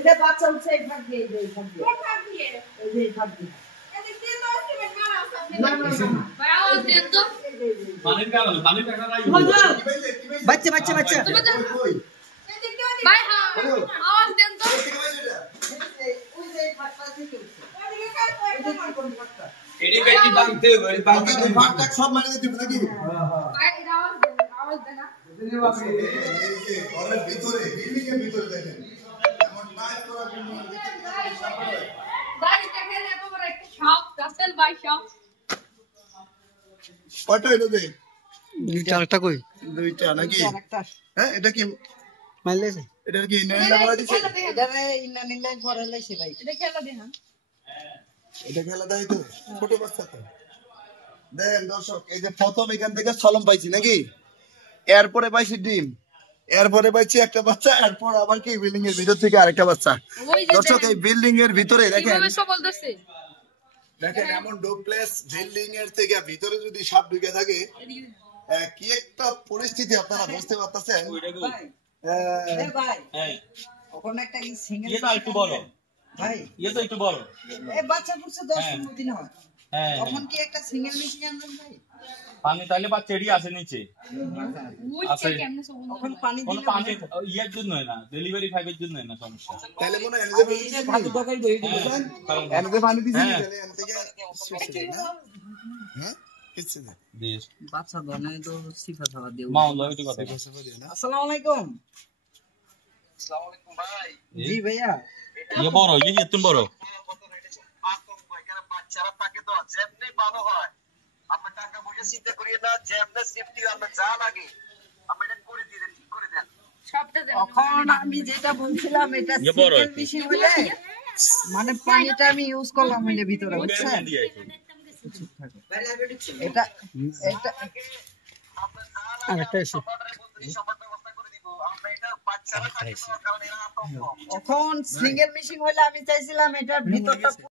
এটা বাচ্চা উঠছে এই ভাগ দিয়ে এই ভাগ দিয়ে এই যে ভাগ দিয়ে এদিক দিয়ে তো সিমেন্ট মারা আছে না ভাই আওয়াজ দেন তো পানির কারণে পানির টাকা নাই বাচ্চা বাচ্চা বাচ্চা ভাই হ্যাঁ আওয়াজ দেন তো ওই যে ভাগটা থেকে উঠছে এদিকে কাজ করে কোন ভাগটা এডি বেটি বাঁধতে হবে বাঁধতে তো ভাগটা সব মারি দিতে নাকি ভাই আওয়াজ দেন না এই যে ঘরের ভিতরে বিল্ডিং এর ভিতরে দেখেন এমন কাজ করা বিল্ডিং এর ভিতরে ভাই দেখেন এত বড় একটা শপ রাসেল ভাই শপ কত হলো দে দুইটা একটা কই দুইটা নাকি হ্যাঁ এটা কি মাইলেছে এটা কি ইন্ডিয়ান বলা দিছে এটা ইন্ডিয়ান পরে লাইছে ভাই এটা খেলা দেন এটা খেলা দেয় তো ছোট বাচ্চা তো দেন দর্শক এই যে প্রথম এখান থেকে সলম পাইছি নাকি এরপরে পাইছি ডিম এরপরে পাইছি একটা বাচ্চা এরপর আবার কি বিল্ডিং এর ভিতর থেকে আরেকটা বাচ্চা দর্শক এই বিল্ডিং এর ভিতরে দেখেন দেখেন এমন ডুপ্লেক্স বিল্ডিং এর থেকে ভিতরে যদি সাপ ঢুকে থাকে কি একটা পরিস্থিতি আপনারা বুঝতে পারতেছেন ভাই হ্যাঁ ওখানে একটা কি সিঙ্গেল এটা একটু বলো ভাই এটা একটু বলো এই বাচ্চা পুরো 10 দিন হয় হ্যাঁ তখন কি একটা সিঙ্গেল মেশিন আনবেন ভাই পানি তাহলে বাচ্চা এডি আছে নিচে আছে কেমনে ওখানে পানি দিলে পানি ইয়ার জন্য না ডেলিভারি ফাইভের জন্য না সমস্যা তাহলে মনে এনে ভাত দরকার দেই দিবেন এনে পানি দিছি তাহলে এনে থেকে হ্যাঁ কিছু না বেশ বাচ্চা বানায় তো সিফা খাবার দিও মা লয় একটু কথা আসসালামু আলাইকুম আসসালামু আলাইকুম ভাই জি ভাইয়া ये বড় ये তুমি বড় বাচ্চারা থাকে তো যেমনি ভালো হয় আমরা টাকা পয়সা চিন্তা করি না যেমনি সেফটি আমরা যা লাগে আমরা এটা করে দিয়ে দেন ঠিক করে দেন সবটা দেন এখন আমি যেটা বলছিলাম এটা সিঙ্গেল মেশিন হলে মানে পানিটা আমি ইউজ করলাম এর ভিতরে বুঝছেন এটা এটা আরেকটা এসে এখন সিঙ্গেল মেশিন হলে আমি চাইছিলাম এটার ভিতরটা